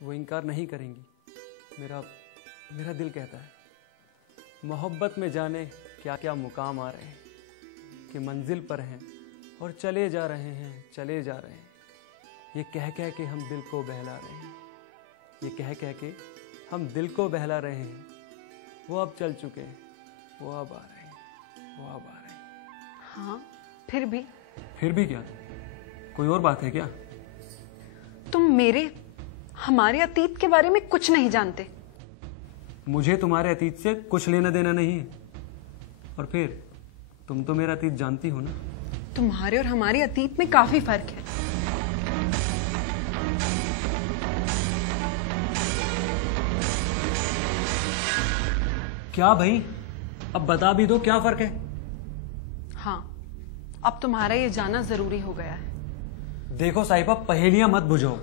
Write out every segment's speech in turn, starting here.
वो इनकार नहीं करेंगी। मेरा दिल कहता है, मोहब्बत में जाने क्या क्या मुकाम आ रहे हैं, कि मंजिल पर हैं और चले जा रहे हैं। ये कह कह के हम दिल को बहला रहे हैं, ये कह कह के हम दिल को बहला रहे हैं। वो अब चल चुके हैं, वो अब आ रहे हैं। हाँ, फिर भी क्या? कोई और बात है क्या? तुम हमारे अतीत के बारे में कुछ नहीं जानते। मुझे तुम्हारे अतीत से कुछ लेना देना नहीं है। और फिर तुम तो मेरा अतीत जानती हो ना। तुम्हारे और हमारे अतीत में काफी फर्क है। क्या भाई, अब बता भी दो क्या फर्क है। हाँ, अब तुम्हारा ये जानना जरूरी हो गया है। देखो साहिबा, पहेलियां मत बुझाओ,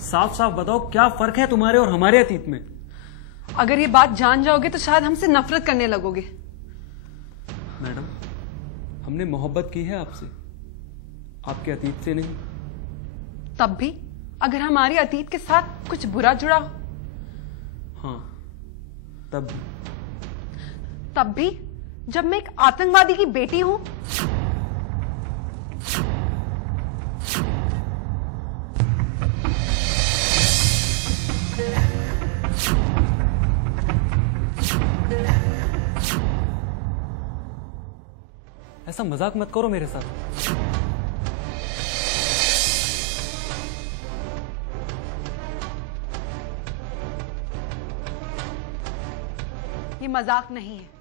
साफ साफ बताओ क्या फर्क है तुम्हारे और हमारे अतीत में। अगर ये बात जान जाओगे तो शायद हमसे नफरत करने लगोगे। मैडम, हमने मोहब्बत की है आपसे, आपके अतीत से नहीं। तब भी अगर हमारे अतीत के साथ कुछ बुरा जुड़ा हो? हाँ, तब भी जब मैं एक आतंकवादी की बेटी हूं। ऐसा मजाक मत करो मेरे साथ। ये मजाक नहीं है।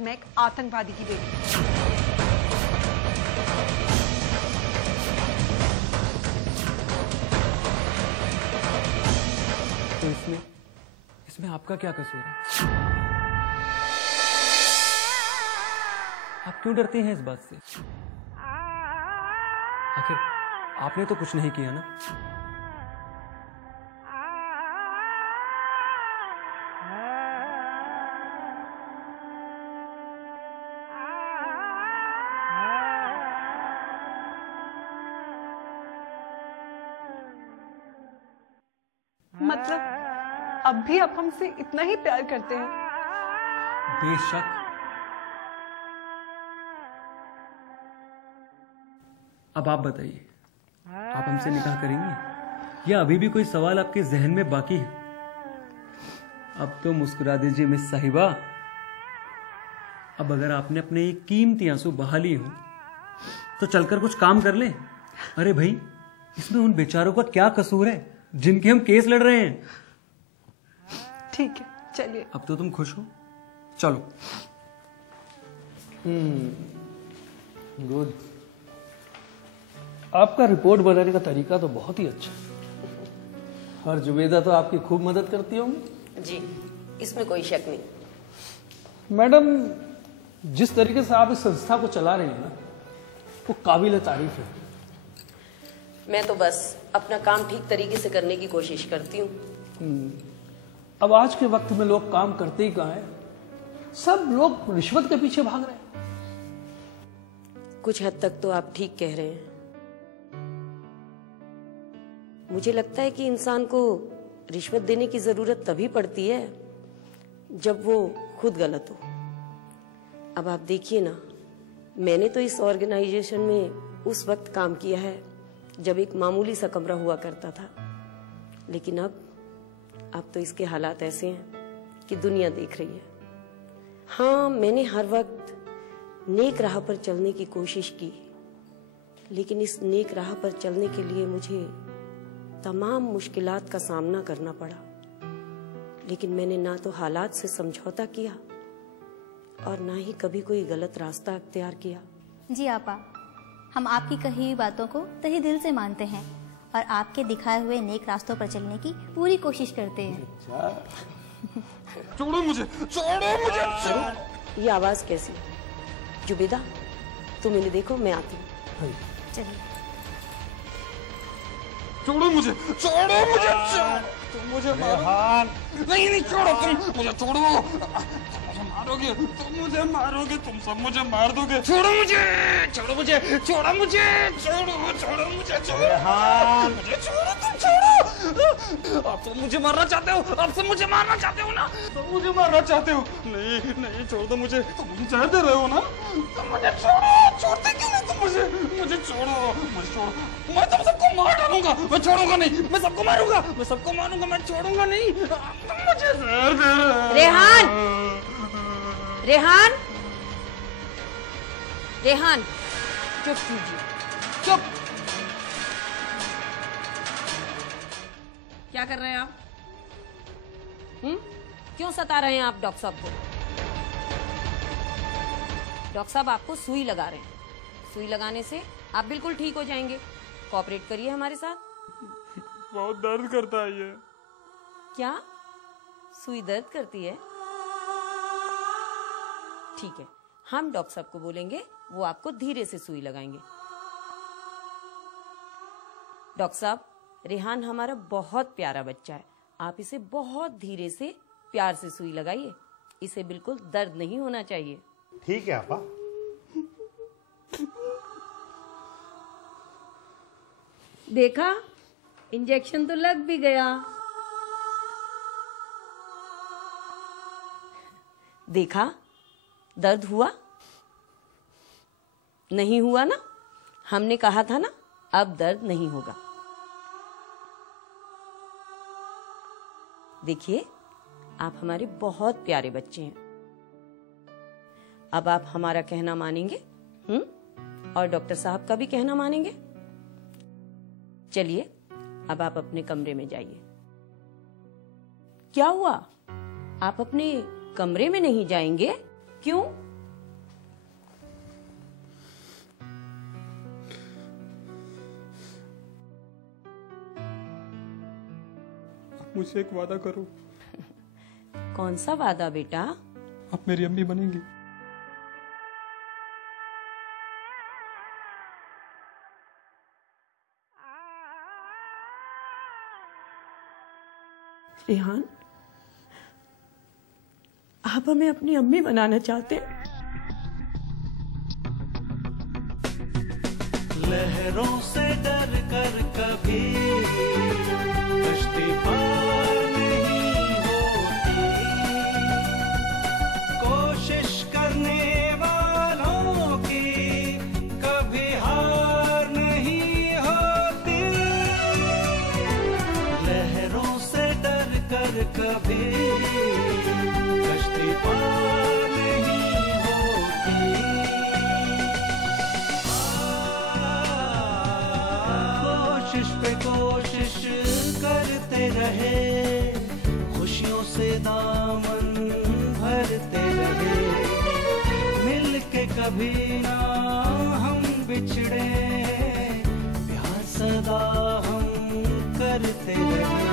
मैं एक आतंकवादी की बेटी हूं। तो इसमें आपका क्या कसूर है? आप क्यों डरती हैं इस बात से? आखिर आपने तो कुछ नहीं किया ना। मतलब अब भी आप हमसे इतना ही प्यार करते हैं? बेशक। अब आप बताइए, आप हमसे निकाह करेंगी या अभी भी कोई सवाल आपके जहन में बाकी है? अब तो मुस्कुरा दीजिए मिस साहिबा। अब अगर आपने अपने ये कीमती आंसू बहा लिए हो तो चलकर कुछ काम कर ले। अरे भाई, इसमें उन बेचारों का क्या कसूर है जिनके हम केस लड़ रहे हैं? ठीक है, चलिए। अब तो तुम खुश हो, चलो। गुड। आपका रिपोर्ट बनाने का तरीका तो बहुत ही अच्छा है और जुबेदा तो आपकी खूब मदद करती होंगी। जी, इसमें कोई शक नहीं। मैडम, जिस तरीके से आप इस संस्था को चला रही हैं ना, वो काबिल तारीफ है। मैं तो बस अपना काम ठीक तरीके से करने की कोशिश करती हूँ। अब आज के वक्त में लोग काम करते ही कहाँ हैं? सब लोग रिश्वत के पीछे भाग रहे हैं। कुछ हद तक तो आप ठीक कह रहे हैं। मुझे लगता है कि इंसान को रिश्वत देने की जरूरत तभी पड़ती है जब वो खुद गलत हो। अब आप देखिए ना, मैंने तो इस ऑर्गेनाइजेशन में उस वक्त काम किया है जब एक मामूली सा कमरा हुआ करता था, लेकिन अब तो इसके हालात ऐसे हैं कि दुनिया देख रही है। हाँ, मैंने हर वक्त नेक राह पर चलने की कोशिश की, लेकिन इस नेक राह पर चलने के लिए मुझे तमाम मुश्किलात का सामना करना पड़ा। लेकिन मैंने ना तो हालात से समझौता किया और ना ही कभी कोई गलत रास्ता अख्तियार किया। जी आपा, हम आपकी कही हुई बातों को तहे दिल से मानते हैं और आपके दिखाए हुए नेक रास्तों पर चलने की पूरी कोशिश करते हैं। छोड़ो मुझे, छोड़ो मुझे। ये आवाज कैसी? जुबेदा, तुम इन्हें देखो, मैं आती हूँ। चलिए। छोड़ो मुझे, छोड़ो मुझे, तुम मुझे मारो। नहीं, छोड़ो, तुम मुझे छोड़ो। मारोगे, तुम मुझे मारोगे, तुम सब मुझे मार दोगे। छोड़ो मुझे, छोड़ो मुझे, छोड़ो मुझे, छोड़ो, छोड़ो मुझे, छोड़ो, हाँ मुझे छोड़ो, तुम छोड़ो। आप सब मुझे मारना चाहते हो, आप सब मुझे मारना चाहते हो ना, तुम मुझे मारना चाहते हो। नहीं नहीं, छोड़ दो मुझे, तुम मुझे जहर दे रहे हो ना, तुम मुझे छोड़ो। छोड़ते क्यों नहीं तुम मुझे? मुझे छोड़ो, मुझे छोड़ो, मैं तुम सबको मार डालूंगा, मैं छोड़ूंगा नहीं, मैं सबको मारूंगा, मैं सबको मारूंगा, मैं छोड़ूंगा नहीं। तुम मुझे जहर दे रहे हो। रेहान, रेहान, रेहान, चुप कीजिए, चुप। क्या कर रहे हैं आप? क्यों सता रहे हैं आप डॉक्टर साहब को? डॉक्टर साहब आपको सुई लगा रहे हैं। सुई लगाने से आप बिल्कुल ठीक हो जाएंगे। कोऑपरेट करिए हमारे साथ। बहुत दर्द करता है ये। क्या सुई दर्द करती है? ठीक है, हम डॉक्टर साहब को बोलेंगे, वो आपको धीरे से सुई लगाएंगे। डॉक्टर साहब, रेहान हमारा बहुत प्यारा बच्चा है, आप इसे बहुत धीरे से प्यार से सुई लगाइए। इसे बिल्कुल दर्द नहीं होना चाहिए। ठीक है आपा। देखा, इंजेक्शन तो लग भी गया। देखा, दर्द हुआ? नहीं हुआ ना? हमने कहा था ना, अब दर्द नहीं होगा। देखिए, आप हमारे बहुत प्यारे बच्चे हैं। अब आप हमारा कहना मानेंगे, और डॉक्टर साहब का भी कहना मानेंगे। चलिए, अब आप अपने कमरे में जाइए। क्या हुआ? आप अपने कमरे में नहीं जाएंगे? क्यों? मुझसे एक वादा करो। कौन सा वादा बेटा? आप मेरी अम्मी बनेंगी। रेहान, आप हमें अपनी अम्मी बनाना चाहते हैं? लहरों से डर कर कभी कश्ती पार नहीं होती, कोशिश करने वालों की कभी हार नहीं होती। लहरों से डर कर कभी कश्ती पार नहीं होती। कोशिश पे कोशिश करते रहे, खुशियों से दामन भरते रहे, मिल के कभी ना हम बिछड़े, प्यार सदा हम करते रहे।